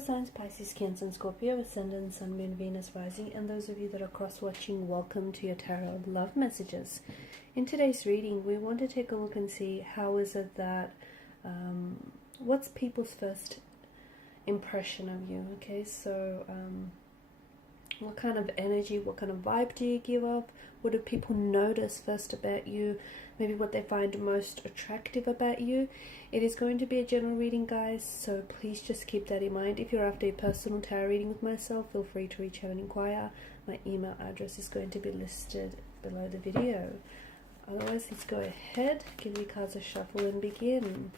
zodiac signs: Pisces, Cancer, and Scorpio, Ascendant, Sun, Moon, Venus, Rising, and those of you that are cross-watching, welcome to your tarot love messages. In today's reading, we want to take a look and see how is it that, what's people's first impression of you, okay? So, what kind of energy, what kind of vibe do you give off? What do people notice first about you? Maybe what they find most attractive about you. It is going to be a general reading, guys, so please just keep that in mind. If you're after a personal tarot reading with myself, feel free to reach out and inquire. My email address is going to be listed below the video. Otherwise, let's go ahead, give the cards a shuffle and begin.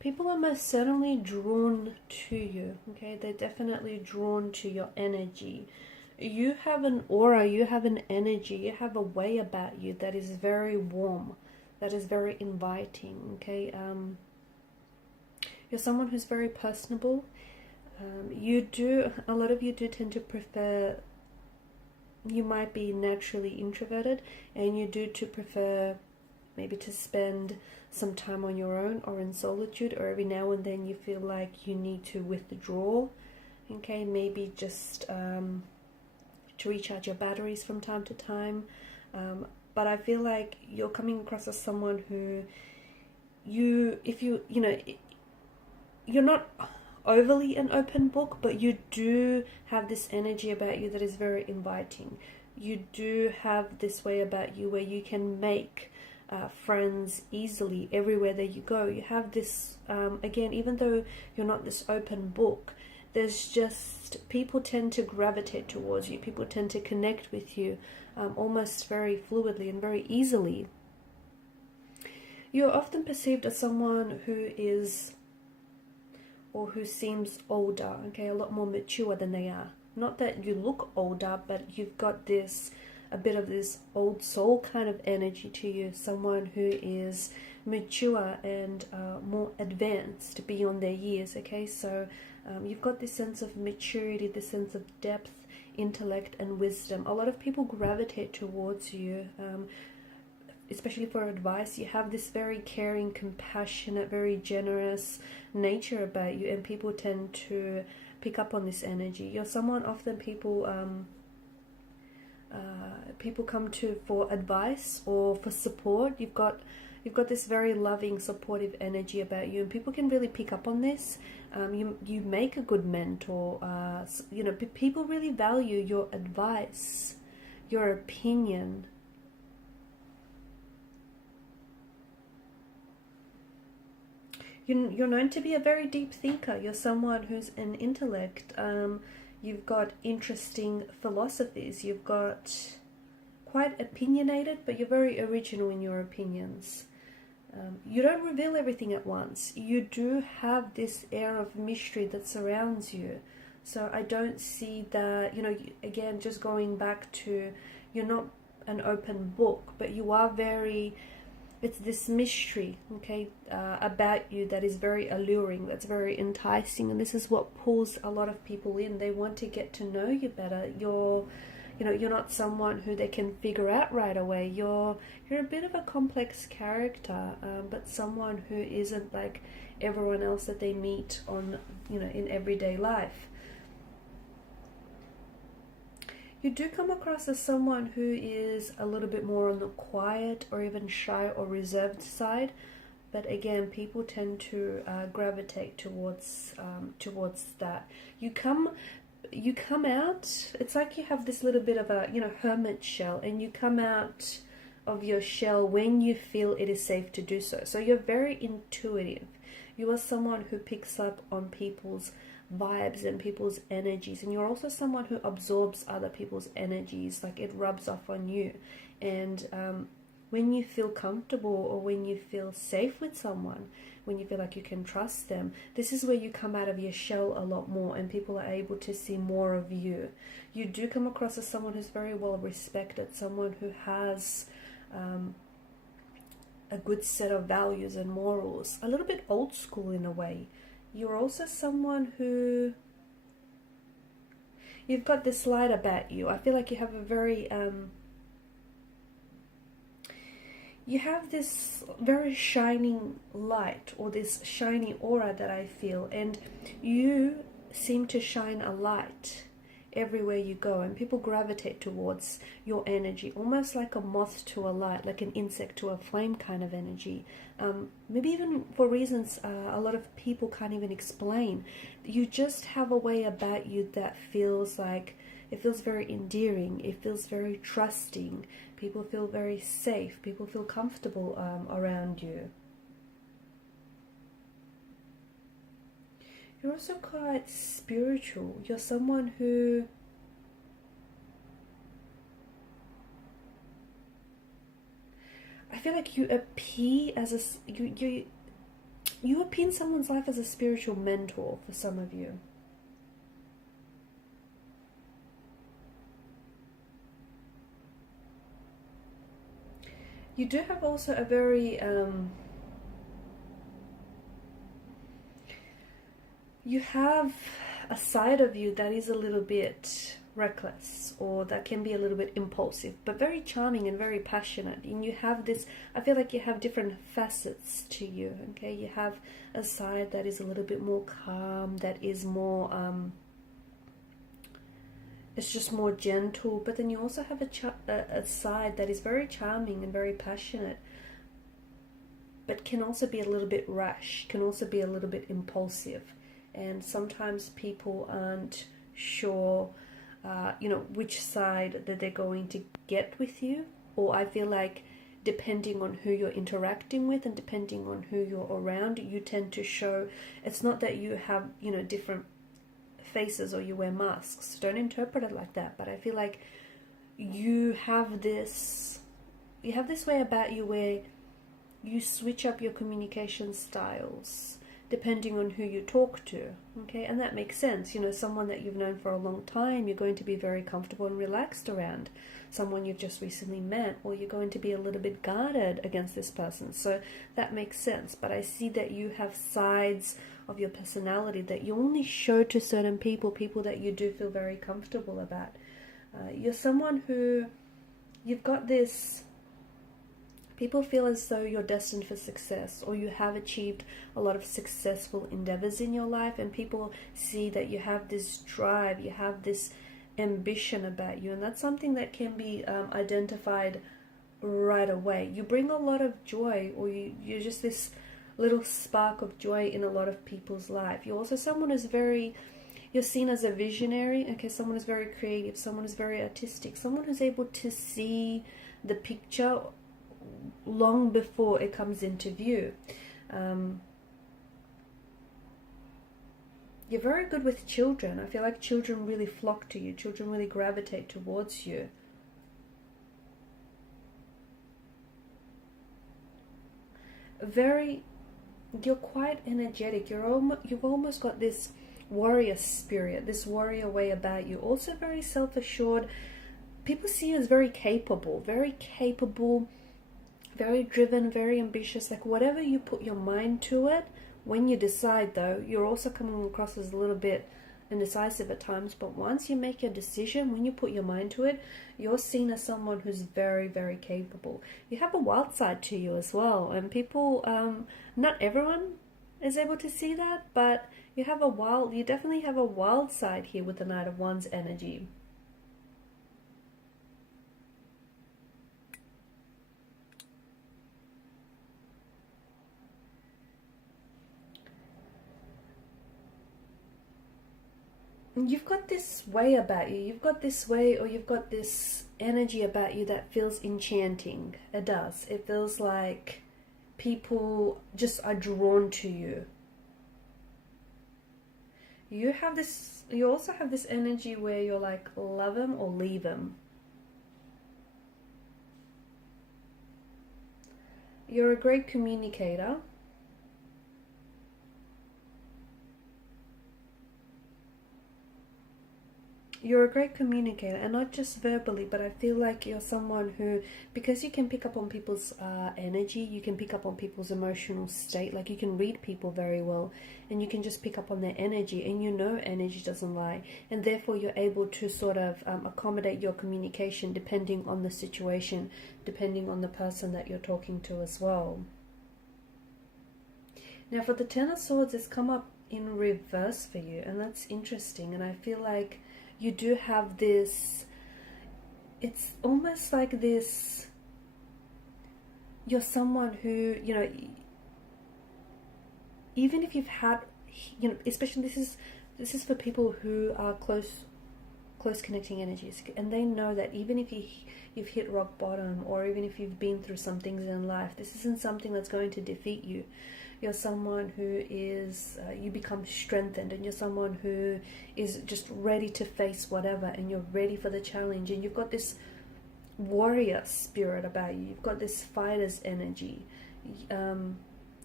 People are most certainly drawn to you, okay? They're definitely drawn to your energy. You have an aura, you have an energy, you have a way about you that is very warm, that is very inviting, okay? You're someone who's very personable. A lot of you do tend to prefer, you might be naturally introverted, and you do to prefer maybe to spend some time on your own or in solitude, or every now and then you feel like you need to withdraw, okay? Maybe just to recharge your batteries from time to time. But I feel like you're coming across as someone who you're not overly an open book, but you do have this energy about you that is very inviting. You do have this way about you where you can make friends easily everywhere that you go. You have this, again, even though you're not this open book, there's just, people tend to gravitate towards you. People tend to connect with you almost very fluidly and very easily. You're often perceived as someone who is, or who seems older, okay, a lot more mature than they are. Not that you look older, but you've got this, a bit of this old soul kind of energy to you, someone who is mature and more advanced beyond their years, okay? So you've got this sense of maturity, this sense of depth, intellect, and wisdom. A lot of people gravitate towards you, especially for advice. You have this very caring, compassionate, very generous nature about you, and people tend to pick up on this energy. You're someone often people come to for advice or for support. You've got this very loving, supportive energy about you, and people can really pick up on this. You make a good mentor. People really value your advice, your opinion. You're known to be a very deep thinker. You're someone who's an intellect. You've got interesting philosophies. You've got quite opinionated, but you're very original in your opinions. You don't reveal everything at once. You do have this air of mystery that surrounds you. So I don't see that, again, just going back to, you're not an open book, but you are very, it's this mystery, okay, about you that is very alluring, that's very enticing, and this is what pulls a lot of people in. They want to get to know you better. You're not someone who they can figure out right away. You're a bit of a complex character, but someone who isn't like everyone else that they meet on, in everyday life. You do come across as someone who is a little bit more on the quiet or even shy or reserved side, but again, people tend to gravitate towards that. You come you come out, it's like you have this little bit of a, you know, hermit shell, and you come out of your shell when you feel it is safe to do so. So you're very intuitive. You are someone who picks up on people's vibes and people's energies, and you're also someone who absorbs other people's energies, like it rubs off on you. And when you feel comfortable, or when you feel safe with someone, when you feel like you can trust them, this is where you come out of your shell a lot more, and people are able to see more of you. You do come across as someone who's very well respected, someone who has a good set of values and morals, a little bit old school in a way. You're also someone who, you've got this light about you. I feel like you have a very you have this very shining light, or this shiny aura that I feel, and you seem to shine a light everywhere you go, and people gravitate towards your energy, almost like a moth to a light, like an insect to a flame kind of energy. Maybe even for reasons a lot of people can't even explain. You just have a way about you that feels like, it feels very endearing, it feels very trusting, people feel very safe, people feel comfortable around you. You're also quite spiritual. You're someone who I feel like you appear as a you appear in someone's life as a spiritual mentor for some of you. You do have also a very you have a side of you that is a little bit reckless, or that can be a little bit impulsive, but very charming and very passionate. And you have this, I feel like you have different facets to you, okay? You have a side that is a little bit more calm, that is more it's just more gentle, but then you also have a side that is very charming and very passionate, but can also be a little bit rash, can also be a little bit impulsive. And sometimes people aren't sure, you know, which side that they're going to get with you. Or I feel like depending on who you're interacting with and depending on who you're around, you tend to show, it's not that you have, you know, different faces or you wear masks. Don't interpret it like that. But I feel like you have this way about you where you switch up your communication styles depending on who you talk to, okay? And that makes sense. You know, someone that you've known for a long time, you're going to be very comfortable and relaxed around. Someone you've just recently met, or you're going to be a little bit guarded against this person. So that makes sense. But I see that you have sides of your personality that you only show to certain people that you do feel very comfortable about. You're someone who, you've got this, people feel as though you're destined for success, or you have achieved a lot of successful endeavors in your life, and people see that you have this drive, you have this ambition about you, and that's something that can be identified right away. You bring a lot of joy, or you're just this little spark of joy in a lot of people's life. You're also someone who's you're seen as a visionary, okay? Someone who's very creative, someone who's very artistic, someone who's able to see the picture long before it comes into view. You're very good with children. I feel like children really flock to you. Children really gravitate towards you. You're quite energetic. You've almost got this warrior spirit, this warrior way about you. Also very self-assured. People see you as very capable, very driven, very ambitious. Like whatever you put your mind to it, when you decide though, you're also coming across as a little bit indecisive at times. But once you make your decision, when you put your mind to it, you're seen as someone who's very, very capable. You have a wild side to you as well. And people, not everyone is able to see that, but you definitely have a wild side here with the Knight of Wands energy. you've got this way about you. You've got this way, or you've got this energy about you that feels enchanting. It does. It feels like people just are drawn to you. You also have this energy where you're like, love them or leave them. You're a great communicator. You're a great communicator, and not just verbally, but I feel like you're someone who, because you can pick up on people's energy, you can pick up on people's emotional state, like you can read people very well, and you can just pick up on their energy, and you know energy doesn't lie, and therefore you're able to sort of accommodate your communication depending on the situation, depending on the person that you're talking to as well. Now for the Ten of Swords, it's come up in reverse for you, and that's interesting, and I feel like you do have this, it's almost like this, you're someone who, you know, even if you've had, you know, especially this is for people who are close connecting energies, and they know that even if you've hit rock bottom, or even if you've been through some things in life, this isn't something that's going to defeat you. You're someone who is, you become strengthened, and you're someone who is just ready to face whatever, and you're ready for the challenge, and you've got this warrior spirit about you. You've got this fighter's energy.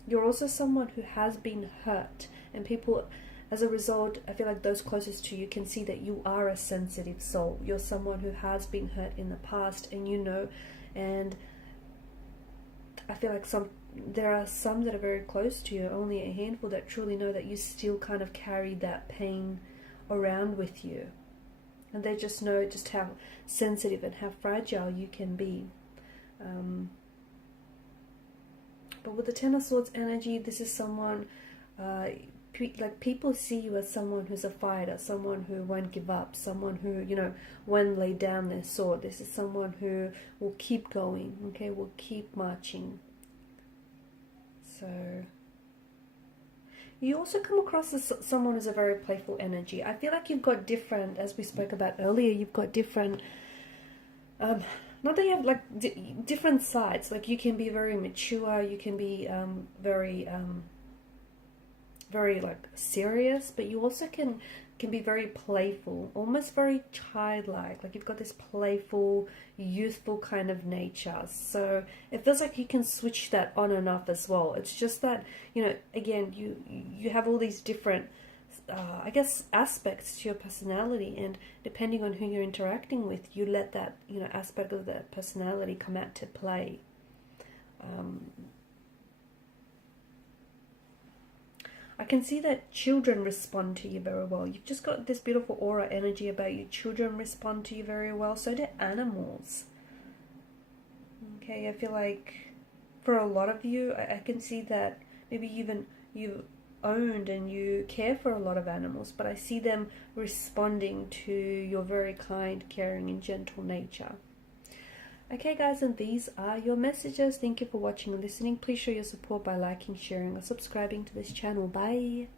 You're also someone who has been hurt, and people, as a result, I feel like those closest to you can see that you are a sensitive soul. You're someone who has been hurt in the past, and you know, and I feel like there are some that are very close to you, only a handful that truly know that you still kind of carry that pain around with you. And they just know just how sensitive and how fragile you can be. But with the Ten of Swords energy, this is someone, like people see you as someone who's a fighter, someone who won't give up, someone who, you know, won't lay down their sword. This is someone who will keep going, okay, will keep marching. So you also come across as someone who's a very playful energy. I feel like you've got different, as we spoke about earlier, you've got different, not that you have like different sides. Like you can be very mature, you can be very like serious, but you also can be very playful, almost very childlike. Like you've got this playful, youthful kind of nature. So it feels like you can switch that on and off as well. It's just that, you know, again, you have all these different, I guess, aspects to your personality, and depending on who you're interacting with, you let that, you know, aspect of that personality come out to play. I can see that children respond to you very well. You've just got this beautiful aura energy about you. Children respond to you very well. So do animals. Okay, I feel like for a lot of you, I can see that maybe even you owned and you care for a lot of animals, but I see them responding to your very kind, caring, and gentle nature. Okay guys, and these are your messages. Thank you for watching and listening. Please show your support by liking, sharing, or subscribing to this channel. Bye.